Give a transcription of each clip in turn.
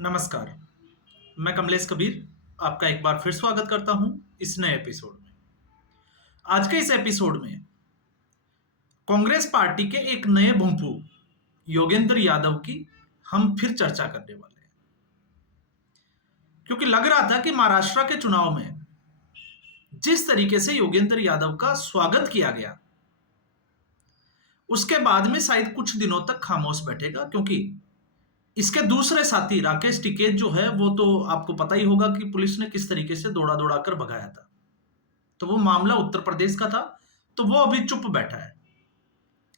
नमस्कार, मैं कमलेश कबीर आपका एक बार फिर स्वागत करता हूं इस नए एपिसोड में। आज के इस एपिसोड में कांग्रेस पार्टी के एक नए भोंपू योगेंद्र यादव की हम फिर चर्चा करने वाले हैं, क्योंकि लग रहा था कि महाराष्ट्र के चुनाव में जिस तरीके से योगेंद्र यादव का स्वागत किया गया, उसके बाद में शायद कुछ दिनों तक खामोश बैठेगा, क्योंकि इसके दूसरे साथी राकेश टिकैत जो है वो तो आपको पता ही होगा कि पुलिस ने किस तरीके से दौड़ा दौड़ा कर भगाया था। तो वो मामला उत्तर प्रदेश का था, तो वो अभी चुप बैठा है।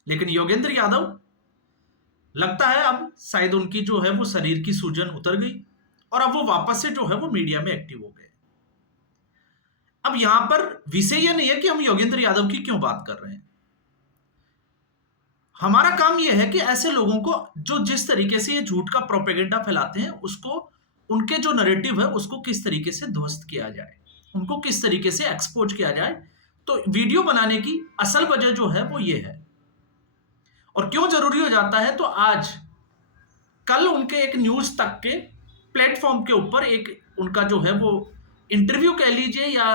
लेकिन योगेंद्र यादव लगता है अब शायद उनकी जो है वो शरीर की सूजन उतर गई और अब वो वापस से जो है वो मीडिया में एक्टिव हो गए। अब यहां पर विषय यह नहीं है कि हम योगेंद्र यादव की क्यों बात कर रहे हैं। हमारा काम यह है कि ऐसे लोगों को जो जिस तरीके से ये झूठ का प्रोपेगेंडा फैलाते हैं, उसको उनके जो नैरेटिव है उसको किस तरीके से ध्वस्त किया जाए, उनको किस तरीके से एक्सपोज किया जाए। तो वीडियो बनाने की असल वजह जो है वो ये है। और क्यों जरूरी हो जाता है, तो आज कल उनके एक न्यूज तक के प्लेटफॉर्म के ऊपर एक उनका जो है वो इंटरव्यू कह लीजिए या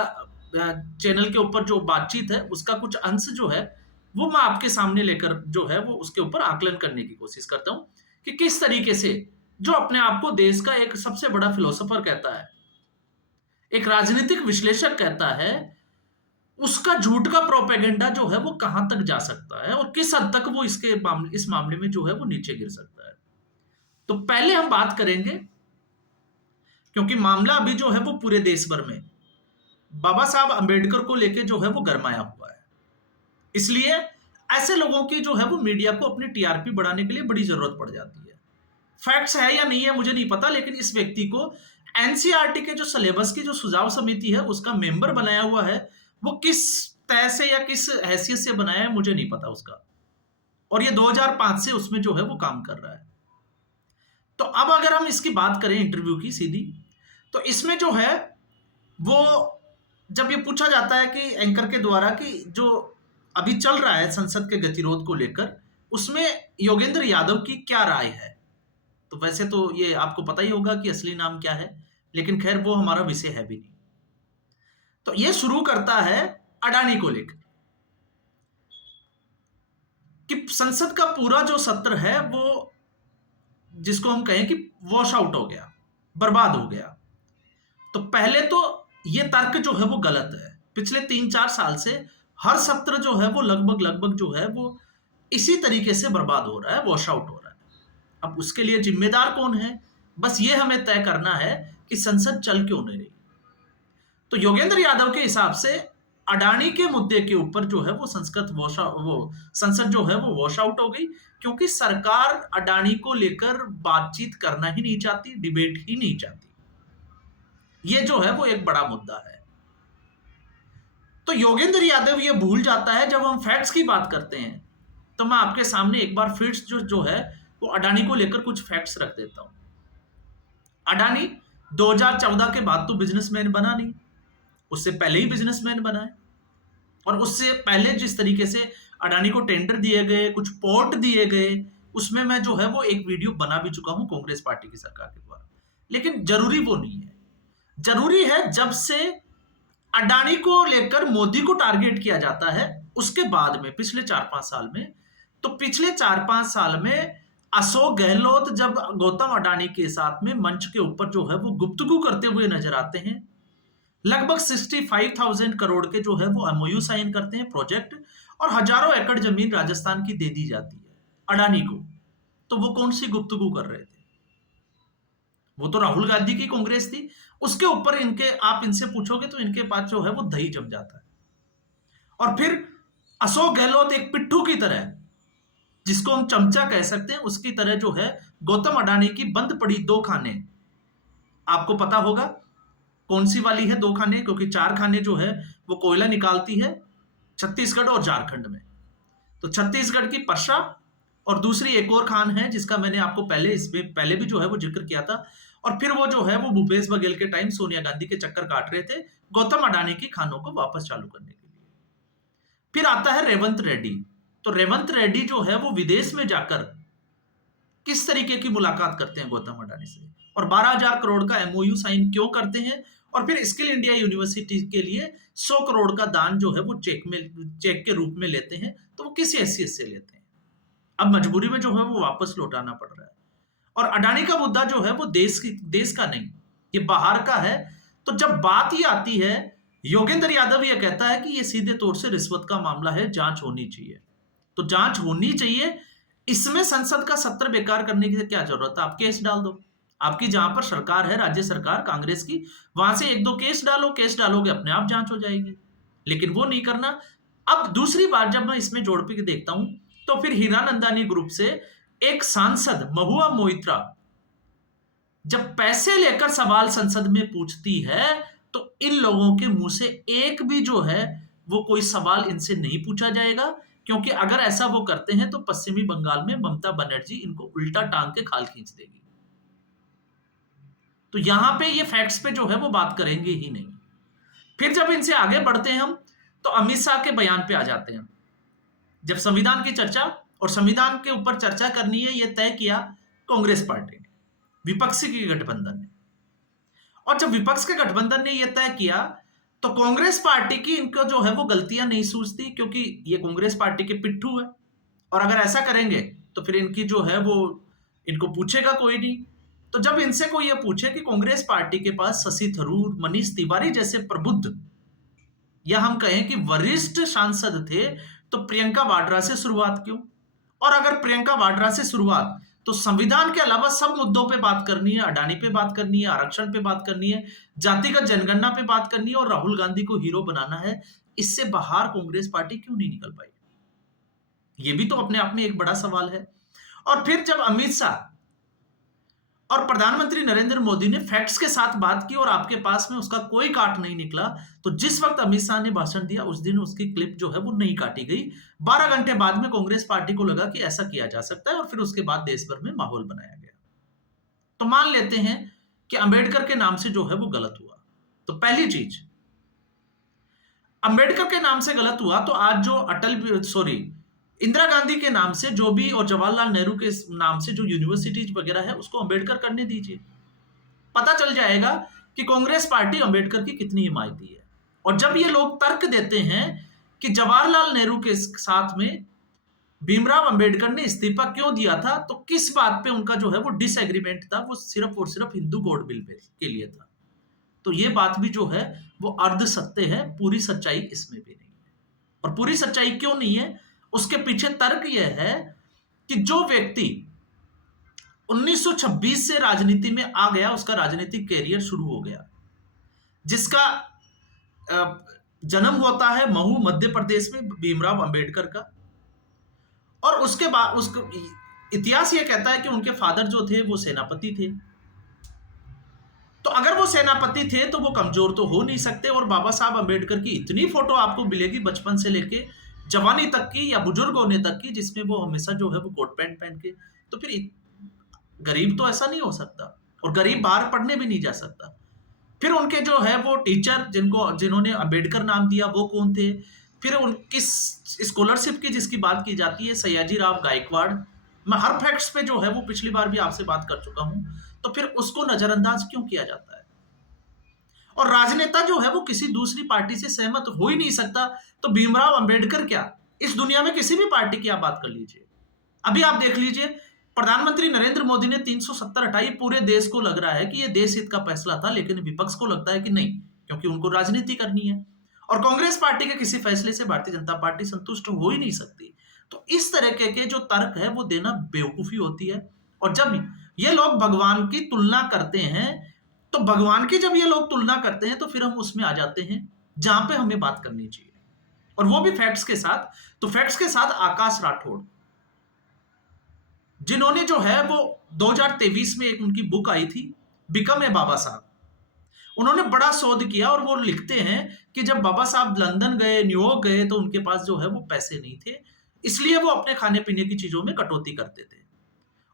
चैनल के ऊपर जो बातचीत है उसका कुछ अंश जो है वो मैं आपके सामने लेकर जो है वो उसके ऊपर आकलन करने की कोशिश करता हूं कि किस तरीके से जो अपने आप को देश का एक सबसे बड़ा फिलोसोफर कहता है, एक राजनीतिक विश्लेषक कहता है, उसका झूठ का प्रोपेगेंडा जो है वो कहां तक जा सकता है और किस हद तक वो इस मामले में जो है वो नीचे गिर सकता है। तो पहले हम बात करेंगे, क्योंकि मामला अभी जो है वो पूरे देश भर में बाबा साहब अंबेडकर को लेके जो है वो गरमाया हुआ है। इसलिए ऐसे लोगों की जो है वो मीडिया को अपनी टीआरपी बढ़ाने के लिए बड़ी जरूरत पड़ जाती है। फैक्ट्स है या नहीं है मुझे नहीं पता, लेकिन इस व्यक्ति को एनसीईआरटी के जो सिलेबस की जो सुझाव समिति है उसका मेंबर बनाया हुआ है। वो किस तय से या किस हैसियत से बनाया है मुझे नहीं पता उसका, और ये 2005 से उसमें जो है वो काम कर रहा है। तो अब अगर हम इसकी बात करें इंटरव्यू की सीधी, तो इसमें जो है वो जब ये पूछा जाता है कि एंकर के द्वारा कि जो अभी चल रहा है संसद के गतिरोध को लेकर, उसमें योगेंद्र यादव की क्या राय है। तो वैसे तो ये आपको पता ही होगा कि असली नाम क्या है, लेकिन खैर वो हमारा विषय है भी नहीं। तो ये शुरू करता है अडानी को लेकर कि संसद का पूरा जो सत्र है वो जिसको हम कहें कि वॉश आउट हो गया, बर्बाद हो गया। तो पहले तो ये तर्क जो है वो गलत है। पिछले 3-4 साल से हर सत्र जो है वो लगभग जो है वो इसी तरीके से बर्बाद हो रहा है, वॉश आउट हो रहा है। अब उसके लिए जिम्मेदार कौन है, बस ये हमें तय करना है कि संसद चल क्यों नहीं रही। तो योगेंद्र यादव के हिसाब से अडानी के मुद्दे के ऊपर जो है वो संसद जो है वो वॉश आउट हो गई, क्योंकि सरकार अडानी को लेकर बातचीत करना ही नहीं चाहती, डिबेट ही नहीं चाहती। ये जो है वो एक बड़ा मुद्दा है। तो योगेंद्र यादव ये भूल जाता है जब हम फैक्ट्स की बात करते हैं। तो मैं आपके सामने एक बार फिर जो है वो अडानी को लेकर कुछ फैक्ट्स रख देता हूं। अडानी 2014 के बाद तो बिजनेसमैन बना नहीं, उससे पहले ही बिजनेसमैन बना है। और उससे पहले जिस तरीके से अडानी को टेंडर दिए गए, कुछ पोर्ट दिए गए, उसमें मैं जो है वो एक वीडियो बना भी चुका हूं कांग्रेस पार्टी की सरकार के द्वारा। लेकिन जरूरी वो नहीं है। जरूरी है जब से अडानी को लेकर मोदी को टारगेट किया जाता है उसके बाद में पिछले 4-5 साल में, तो पिछले 4-5 साल में अशोक गहलोत जब गौतम अडानी के साथ में मंच के ऊपर जो है वो गुफ्तगू करते हुए नजर आते हैं, लगभग 65,000 करोड़ के जो है वो एमओयू साइन करते हैं प्रोजेक्ट, और हजारों एकड़ जमीन राजस्थान की दे दी जाती है अडानी को। तो वो कौन सी गुफ्तगू कर रहे थे? वो तो राहुल गांधी की कांग्रेस थी। उसके ऊपर इनके आप इनसे पूछोगे तो इनके पास जो है वो दही जम जाता है। और फिर अशोक गहलोत एक पिट्ठू की तरह, जिसको हम चमचा कह सकते हैं, उसकी तरह जो है गौतम अडानी की बंद पड़ी 2 खाने, आपको पता होगा कौन सी वाली है 2 खाने, क्योंकि 4 खाने जो है वो कोयला निकालती है छत्तीसगढ़ और झारखंड में। तो छत्तीसगढ़ की परसा, और दूसरी एक और खान है जिसका मैंने आपको इसमें पहले भी जो है वो जिक्र किया था। और फिर वो जो है वो भूपेश बघेल के टाइम सोनिया गांधी के चक्कर काट रहे थे गौतम अडानी की खानों को वापस चालू करने के लिए। फिर आता है रेवंत रेड्डी। तो रेवंत रेड्डी जो है वो विदेश में जाकर किस तरीके की मुलाकात करते हैं गौतम अडानी से, और 12,000 करोड़ का एमओयू साइन क्यों करते हैं, और फिर स्किल इंडिया यूनिवर्सिटी के लिए 100 करोड़ का दान जो है वो चेक के रूप में लेते हैं, तो वो किस हैसियत से लेते हैं। अब मजबूरी में जो है वो वापस लौटाना पड़ रहा है। और अडानी का मुद्दा जो है वो देश का नहीं, ये बाहर का है। तो जब बात ये आती है, योगेंद्र यादव ये कहता है कि ये सीधे तौर से रिश्वत का मामला है, जांच होनी चाहिए। तो जांच होनी चाहिए, इसमें संसद का सत्र बेकार करने की क्या जरूरत है? आप केस डाल दो, आपकी जहां पर सरकार है, राज्य सरकार कांग्रेस की, वहां से एक दो केस डालो, केस डालोगे अपने आप जांच हो जाएगी, लेकिन वो नहीं करना। अब दूसरी बात जब मैं इसमें जोड़ के देखता हूं, तो फिर हीरानंदानी ग्रुप से एक सांसद महुआ मोइत्रा जब पैसे लेकर सवाल संसद में पूछती है, तो इन लोगों के मुंह से एक भी जो है वो कोई सवाल इनसे नहीं पूछा जाएगा, क्योंकि अगर ऐसा वो करते हैं तो पश्चिमी बंगाल में ममता बनर्जी इनको उल्टा टांग के खाल खींच देगी। तो यहां पे ये फैक्ट्स पे जो है वो बात करेंगे ही नहीं। फिर जब इनसे आगे बढ़ते हैं हम, तो अमित शाह के बयान पे आ जाते हैं। जब संविधान की चर्चा और संविधान के ऊपर चर्चा करनी है, यह तय किया कांग्रेस पार्टी ने, विपक्षी की गठबंधन ने। और जब विपक्ष के गठबंधन ने यह तय किया, तो कांग्रेस पार्टी की इनको जो है वो गलतियां नहीं सूझती, क्योंकि ये कांग्रेस पार्टी के पिट्ठू है, और अगर ऐसा करेंगे तो फिर इनकी जो है वो इनको पूछेगा कोई नहीं। तो जब इनसे कोई ये पूछे कि कांग्रेस पार्टी के पास शशि थरूर, मनीष तिवारी जैसे प्रबुद्ध, या हम कहें कि वरिष्ठ सांसद थे, तो प्रियंका वाड्रा से शुरुआत क्यों? और अगर प्रियंका वाड्रा से शुरुआत, तो संविधान के अलावा सब मुद्दों पे बात करनी है, अडानी पे बात करनी है, आरक्षण पे बात करनी है, जातिगत जनगणना पे बात करनी है, और राहुल गांधी को हीरो बनाना है। इससे बाहर कांग्रेस पार्टी क्यों नहीं निकल पाई? ये भी तो अपने आप में एक बड़ा सवाल है। और फिर जब अमित शाह और प्रधानमंत्री नरेंद्र मोदी ने फैक्ट्स के साथ बात की और आपके पास में उसका कोई काट नहीं निकला, तो जिस वक्त अमित शाह ने भाषण दिया उस दिन उसकी क्लिप जो है वो नहीं काटी गई। 12 घंटे बाद में कांग्रेस पार्टी को लगा कि ऐसा किया जा सकता है, और फिर उसके बाद देश भर में माहौल बनाया गया। तो मान लेते हैं कि अंबेडकर के नाम से जो है वो गलत हुआ। तो पहली चीज, अंबेडकर के नाम से गलत हुआ, तो आज जो इंदिरा गांधी के नाम से जो भी, और जवाहरलाल नेहरू के नाम से जो यूनिवर्सिटीज वगैरह है, उसको अंबेडकर करने दीजिए। पता चल जाएगा कि कांग्रेस पार्टी अंबेडकर की कितनी हिमायती है। और जब ये लोग तर्क देते हैं कि जवाहरलाल नेहरू के साथ में भीमराव अंबेडकर ने इस्तीफा क्यों दिया था, तो किस बात पे उनका जो है वो डिसएग्रीमेंट था, वो सिर्फ और सिर्फ हिंदू कोड बिल के लिए था। तो ये बात भी जो है वो अर्ध सत्य है, पूरी सच्चाई इसमें भी नहीं है। और पूरी सच्चाई क्यों नहीं है, उसके पीछे तर्क यह है कि जो व्यक्ति 1926 से राजनीति में आ गया, उसका राजनीतिक कैरियर शुरू हो गया, जिसका जन्म होता है महू मध्य प्रदेश में भीमराव अंबेडकर का, और उसके बाद उसको इतिहास यह कहता है कि उनके फादर जो थे वो सेनापति थे। तो अगर वो सेनापति थे तो वो कमजोर तो हो नहीं सकते। और बाबा साहब अंबेडकर की इतनी फोटो आपको मिलेगी बचपन से लेके जवानी तक की, या बुजुर्ग होने तक की, जिसमें वो हमेशा जो है वो कोट पैंट पहन के, तो फिर गरीब तो ऐसा नहीं हो सकता, और गरीब बाहर पढ़ने भी नहीं जा सकता। फिर उनके जो है वो टीचर जिन्होंने अंबेडकर नाम दिया, वो कौन थे? फिर उन किस स्कॉलरशिप की जिसकी बात की जाती है, सयाजी राव गायकवाड़। मैं हर फैक्ट्स पे जो है वो पिछली बार भी आपसे बात कर चुका हूं। तो फिर उसको नजरअंदाज क्यों किया जाता है? और राजनेता जो है वो किसी दूसरी पार्टी से सहमत हो ही नहीं सकता, तो भीमराव अंबेडकर क्या, इस दुनिया में किसी भी पार्टी की आप बात कर लीजिए। अभी आप देख लीजिए, प्रधानमंत्री नरेंद्र मोदी ने 370 हटाई, पूरे देश को लग रहा है कि यह देश हित का फैसला था, लेकिन विपक्ष को लगता है कि नहीं, क्योंकि उनको राजनीति करनी है। और कांग्रेस पार्टी के किसी फैसले से भारतीय जनता पार्टी संतुष्ट हो ही नहीं सकती। तो इस तरह के जो तर्क है वो देना बेवकूफी होती है। और जब ये लोग भगवान की तुलना करते हैं, तो भगवान की जब ये लोग तुलना करते हैं, तो फिर हम उसमें आ जाते हैं जहां पे हमें बात करनी चाहिए, और वो भी फैक्ट्स के साथ। तो फैक्ट्स के साथ आकाश राठौड़, जिन्होंने जो है वो 2023 में एक उनकी बुक आई थी, बिकम ए बाबा साहब, उन्होंने बड़ा शोध किया, और वो लिखते हैं कि जब बाबा साहब लंदन गए, न्यूयॉर्क गए, तो उनके पास जो है वो पैसे नहीं थे, इसलिए वो अपने खाने पीने की चीजों में कटौती करते थे,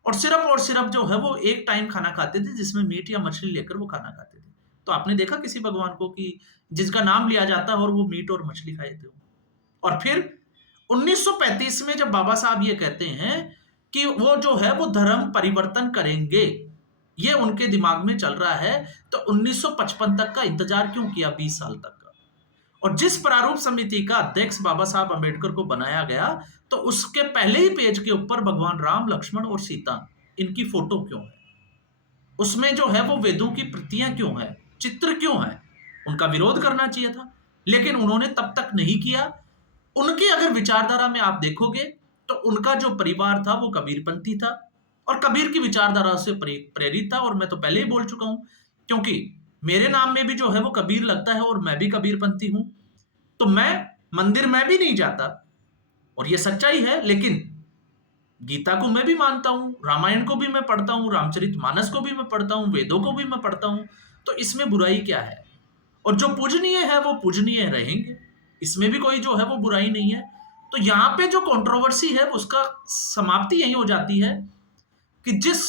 और सिर्फ जो है वो एक टाइम खाना खाते थे, जिसमें मीट या मछली लेकर वो खाना खाते थे। तो आपने देखा किसी भगवान को कि जिसका नाम लिया जाता है और वो मीट और मछली खाए थे? और फिर 1935 में जब बाबा साहब ये कहते हैं कि वो जो है वो धर्म परिवर्तन करेंगे, ये उनके दिमाग में चल रहा है। तो 1955 तक का इंतजार क्यों किया, 20 साल तक का? और जिस प्रारूप समिति का अध्यक्ष बाबा साहब अंबेडकर को बनाया गया, तो उसके पहले ही पेज के ऊपर भगवान राम, लक्ष्मण और सीता, इनकी फोटो क्यों है? उसमें जो है वो वेदों की प्रतियां क्यों है, चित्र क्यों है? उनका विरोध करना चाहिए था, लेकिन उन्होंने तब तक नहीं किया। उनकी अगर विचारधारा में आप देखोगे तो उनका जो परिवार था वो कबीरपंथी था, और कबीर की विचारधारा से प्रेरित था। और मैं तो पहले ही बोल चुका हूं, क्योंकि मेरे नाम में भी जो है वो कबीर लगता है और मैं भी कबीरपंथी हूं। तो मैं मंदिर में भी नहीं जाता, और ये सच्चाई है। लेकिन गीता को मैं भी मानता हूं, रामायण को भी मैं पढ़ता हूं, रामचरितमानस को भी मैं पढ़ता हूं, वेदों को भी मैं पढ़ता हूं। तो इसमें बुराई क्या है? और जो पूजनीय है वो पूजनीय रहेंगे, इसमें भी कोई जो है वो बुराई नहीं है। तो यहाँ पे जो कंट्रोवर्सी है उसका समाप्ति यही हो जाती है कि जिस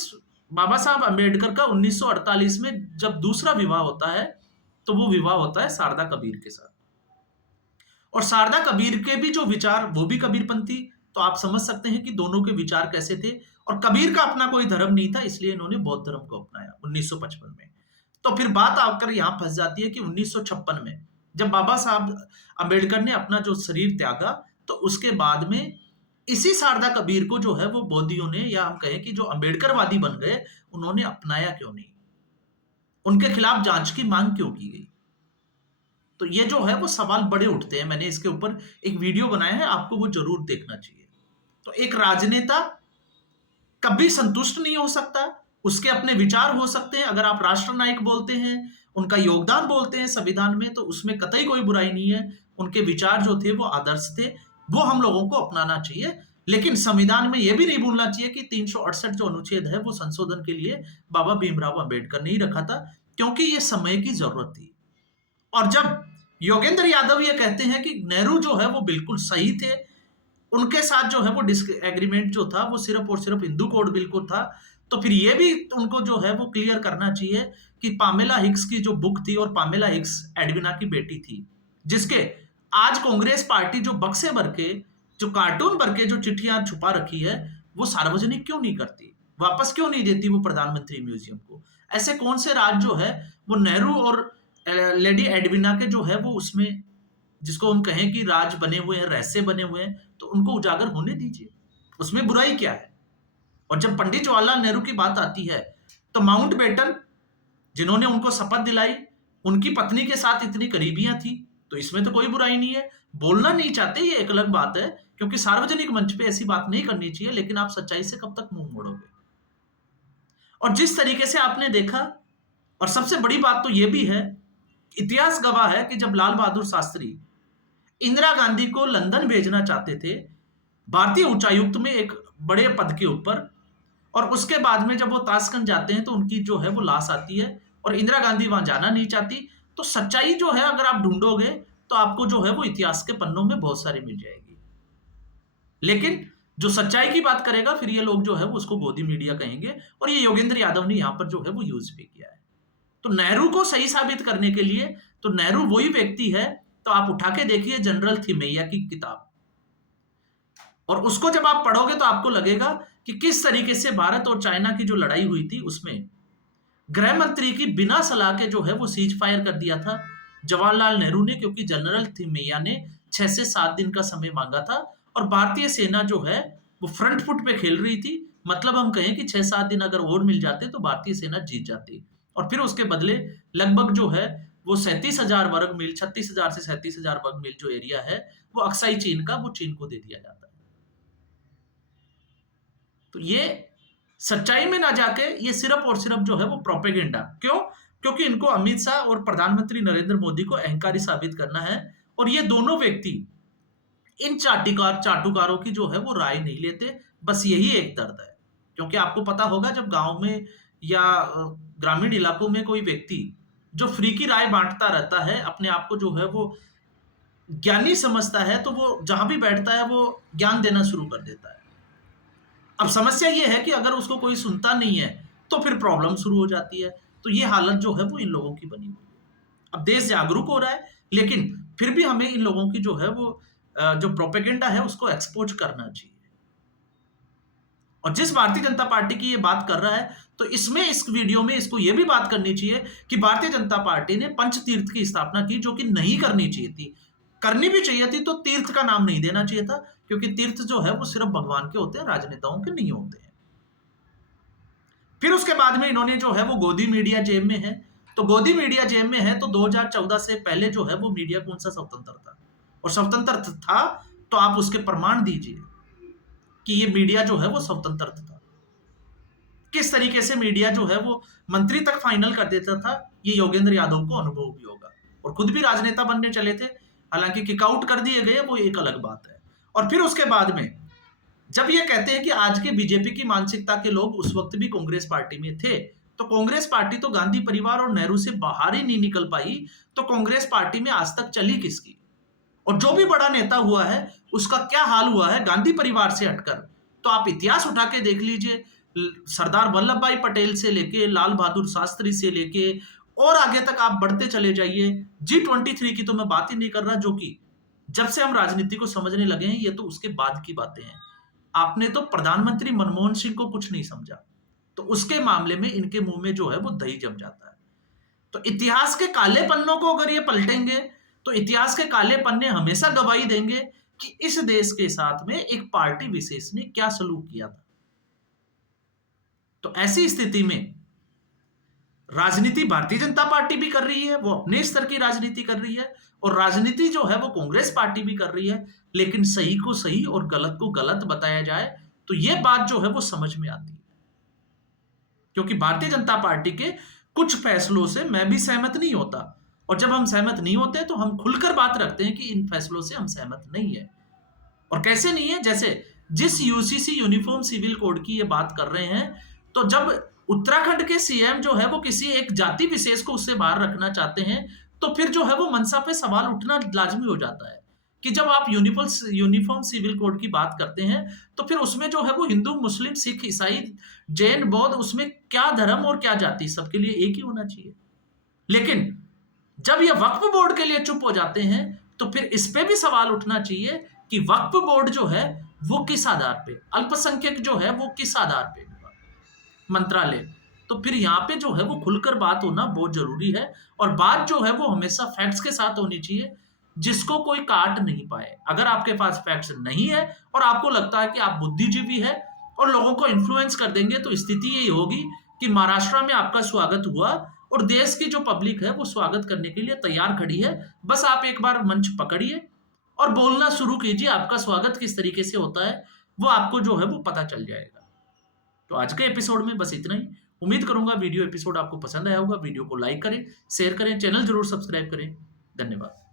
बाबा साहब अंबेडकर का 1948 में जब दूसरा विवाह होता है, तो वो विवाह होता है शारदा कबीर के साथ। और शारदा कबीर के भी जो विचार, वो भी कबीरपंथी। तो आप समझ सकते हैं कि दोनों के विचार कैसे थे। और कबीर का अपना कोई धर्म नहीं था, इसलिए इन्होंने बौद्ध धर्म को अपनाया 1955 में। तो फिर बात आकर यहां फंस जाती है कि 1956 में जब बाबा साहब अंबेडकर ने अपना जो शरीर त्यागा, तो उसके बाद में इसी शारदा कबीर को जो है वो बौद्धियों ने, या हम कहें कि जो अंबेडकरवादी बन गए, उन्होंने अपनाया क्यों नहीं? उनके खिलाफ जांच की मांग क्यों की गई? तो ये जो है वो सवाल बड़े उठते हैं। मैंने इसके ऊपर एक वीडियो बनाया है, आपको वो जरूर देखना चाहिए। तो एक राजनेता कभी संतुष्ट नहीं हो सकता, उसके अपने विचार हो सकते हैं। अगर आप राष्ट्र नायक बोलते हैं, उनका योगदान बोलते हैं संविधान में, तो उसमें कतई कोई बुराई नहीं है। उनके विचार जो थे वो आदर्श थे, वो हम लोगों को अपनाना चाहिए। लेकिन संविधान में यह भी नहीं भूलना चाहिए कि 368 जो अनुच्छेद है वो संशोधन के लिए बाबा भीमराव अंबेडकर ने ही रखा था, क्योंकि ये समय की जरूरत थी। और जब योगेंद्र यादव ये कहते हैं कि नेहरू जो है वो बिल्कुल सही थे, उनके साथ जो है वो डिसएग्रीमेंट जो था वो सिर्फ और सिर्फ हिंदू कोड बिल को था, तो फिर ये भी उनको जो है वो क्लियर करना चाहिए कि पामेला हिक्स की जो बुक थी, और पामेला हिक्स एडविना की बेटी थी, जिसके आज कांग्रेस पार्टी जो बक्से भर के, जो कार्टून भर के जो चिट्ठियां छुपा रखी है, वो सार्वजनिक क्यों नहीं करती, वापस क्यों नहीं देती वो प्रधानमंत्री म्यूजियम को? ऐसे कौन से राज जो है वो नेहरू और लेडी एडविना के जो है वो उसमें, जिसको हम कहें कि राज बने हुए हैं, रहस्य बने हुए हैं, तो उनको उजागर होने दीजिए, उसमें बुराई क्या है? और जब पंडित जवाहरलाल नेहरू की बात आती है, तो माउंटबेटन जिन्होंने उनको शपथ दिलाई, उनकी पत्नी के साथ इतनी करीबियां थी, तो इसमें तो कोई बुराई नहीं है। बोलना नहीं चाहते, ये एक अलग बात है, क्योंकि सार्वजनिक मंच पे ऐसी बात नहीं करनी चाहिए, लेकिन आप सच्चाई से कब तक मुंह मोड़ोगे? और जिस तरीके से आपने देखा, और सबसे बड़ी बात तो यह भी है, इतिहास गवाह है कि जब लाल बहादुर शास्त्री इंदिरा गांधी को लंदन भेजना चाहते थे, भारतीय उच्चायुक्त में एक बड़े पद के ऊपर, और उसके बाद में जब वो ताशकंद जाते हैं तो उनकी जो है वो लाश आती है, और इंदिरा गांधी वहां जाना नहीं चाहती। तो सच्चाई जो है अगर आप ढूंढोगे तो आपको जो है वो इतिहास के पन्नों में बहुत सारी मिल जाएगी। लेकिन जो सच्चाई की बात करेगा, फिर ये लोग जो है वो उसको गोदी मीडिया कहेंगे, और ये योगेंद्र यादव ने यहां पर जो है वो यूज भी किया है। तो नेहरू को सही साबित करने के लिए, तो नेहरू वही व्यक्ति है, तो आप उठा के देखिए जनरल थिमैया की किताब, और उसको जब आप पढ़ोगे तो आपको लगेगा कि किस तरीके से भारत और चाइना की जो लड़ाई हुई थी, उसमें गृह मंत्री की बिना सलाह के जो है वो सीज फायर कर दिया था जवाहरलाल नेहरू ने, क्योंकि जनरल थिमैया ने 6 से 7 दिन का समय मांगा था, और भारतीय सेना जो है वो फ्रंट फुट पे खेल रही थी। मतलब हम कहें कि 6-7 दिन अगर और मिल जाते तो भारतीय सेना जीत जाती, और फिर उसके बदले लगभग जो है वो 37,000 वर्ग मील, 36,000 से 37,000 वर्ग मील जो एरिया है वो अक्साई चीन का, वो चीन को दे दिया जाता है। तो ये सच्चाई में ना जाके ये सिर्फ और सिर्फ जो है वो प्रोपेगेंडा, क्यों? क्योंकि इनको अमित शाह और प्रधानमंत्री नरेंद्र मोदी को अहंकारी साबित करना है, और ये दोनों व्यक्ति इन चाटुकारों की जो है वो राय नहीं लेते। बस यही एक दर्द है, क्योंकि आपको पता होगा जब गांव में या ग्रामीण इलाकों में कोई व्यक्ति जो फ्री की राय बांटता रहता है, अपने आप को जो है वो ज्ञानी समझता है, तो वो जहां भी बैठता है वो ज्ञान देना शुरू कर देता है। अब समस्या ये है कि अगर उसको कोई सुनता नहीं है तो फिर प्रॉब्लम शुरू हो जाती है। तो ये हालत जो है वो इन लोगों की बनी हुई है। अब देश जागरूक हो रहा है, लेकिन फिर भी हमें इन लोगों की जो है वो जो प्रोपेगेंडा है उसको एक्सपोज करना चाहिए। और जिस भारतीय जनता पार्टी की ये बात कर रहा है, तो इसमें इस वीडियो में इसको ये भी बात करनी चाहिए कि भारतीय जनता पार्टी ने पंचतीर्थ की स्थापना की, जो कि नहीं करनी चाहिए थी। करनी भी चाहिए थी तो तीर्थ का नाम नहीं देना चाहिए था, क्योंकि तीर्थ जो है वो सिर्फ भगवान के होते हैं, राजनेताओं के नहीं होते हैं। फिर उसके बाद में इन्होंने जो है वो गोदी मीडिया जेब में है। तो गोदी मीडिया जेब में है तो 2014 से पहले जो है वो मीडिया कौन सा स्वतंत्र था, और स्वतंत्र था तो आप उसके प्रमाण दीजिए कि ये मीडिया जो है वो स्वतंत्र था। किस तरीके से मीडिया जो है वो मंत्री तक फाइनल कर देता था, ये योगेंद्र यादव को अनुभव भी होगा, और खुद भी राजनेता बनने चले थे, हालांकि किकआउट कर दिए गए, वो एक अलग बात है। और फिर उसके बाद में जब ये कहते हैं कि आज के बीजेपी की मानसिकता के लोग उस वक्त भी कांग्रेस पार्टी में थे, तो कांग्रेस पार्टी तो गांधी परिवार और नेहरू से बाहर ही नहीं निकल पाई, तो कांग्रेस पार्टी में आज तक चली किसकी? और जो भी बड़ा नेता हुआ है उसका क्या हाल हुआ है गांधी परिवार से हटकर? तो आप इतिहास उठा के देख लीजिए, सरदार वल्लभ भाई पटेल से लेके लाल बहादुर शास्त्री से लेके और आगे तक आप बढ़ते चले जाइए। G23 की तो मैं बात ही नहीं कर रहा, जो कि जब से हम राजनीति को समझने लगे हैं, ये तो उसके बाद की बातें हैं। आपने तो प्रधानमंत्री मनमोहन सिंह को कुछ नहीं समझा, तो उसके मामले में इनके मुंह में जो है वो दही जम जाता है। तो इतिहास के काले पन्नों को अगर ये पलटेंगे, तो इतिहास के काले पन्ने हमेशा गवाही देंगे कि इस देश के साथ में एक पार्टी विशेष ने क्या सलूक किया था। तो ऐसी स्थिति में राजनीति भारतीय जनता पार्टी भी कर रही है, वो अपने स्तर की राजनीति कर रही है, और राजनीति जो है वो कांग्रेस पार्टी भी कर रही है, लेकिन सही को सही और गलत को गलत बताया जाए तो ये बात जो है वो समझ में आती है। क्योंकि भारतीय जनता पार्टी के कुछ फैसलों से मैं भी सहमत नहीं होता, और जब हम सहमत नहीं होते तो हम खुलकर बात रखते हैं कि इन फैसलों से हम सहमत नहीं है। और कैसे नहीं है? जैसे जिस यूसीसी यूनिफॉर्म सिविल कोड की ये बात कर रहे हैं, तो जब उत्तराखंड के सीएम जो है वो किसी एक जाति विशेष को उससे बाहर रखना चाहते हैं, तो फिर जो है वो मनसा पे सवाल उठना लाजमी हो जाता है कि जब आप यूनिफॉर्म सिविल कोड की बात करते हैं, तो फिर उसमें जो है वो हिंदू, मुस्लिम, सिख, ईसाई, जैन, बौद्ध, उसमें क्या धर्म और क्या जाति, सबके लिए एक ही होना चाहिए। लेकिन जब ये वक्फ बोर्ड के लिए चुप हो जाते हैं, तो फिर इस पे भी सवाल उठना चाहिए कि वक्फ बोर्ड जो है वो किस आधार पे, अल्पसंख्यक जो है वो किस आधार पे, मंत्रालय। तो फिर यहाँ पे जो है वो खुलकर बात होना बहुत जरूरी है, और बात जो है वो हमेशा फैक्ट्स के साथ होनी चाहिए, जिसको कोई काट नहीं पाए। अगर आपके पास फैक्ट्स नहीं है और आपको लगता है कि आप बुद्धिजीवी है और लोगों को इन्फ्लुएंस कर देंगे, तो स्थिति यही होगी कि महाराष्ट्र में आपका स्वागत हुआ और देश की जो पब्लिक है वो स्वागत करने के लिए तैयार खड़ी है। बस आप एक बार मंच पकड़िए और बोलना शुरू कीजिए, आपका स्वागत किस तरीके से होता है वो आपको जो है वो पता चल जाएगा। तो आज के एपिसोड में बस इतना ही। उम्मीद करूंगा वीडियो एपिसोड आपको पसंद आया होगा। वीडियो को लाइक करें, शेयर करें, चैनल जरूर सब्सक्राइब करें। धन्यवाद।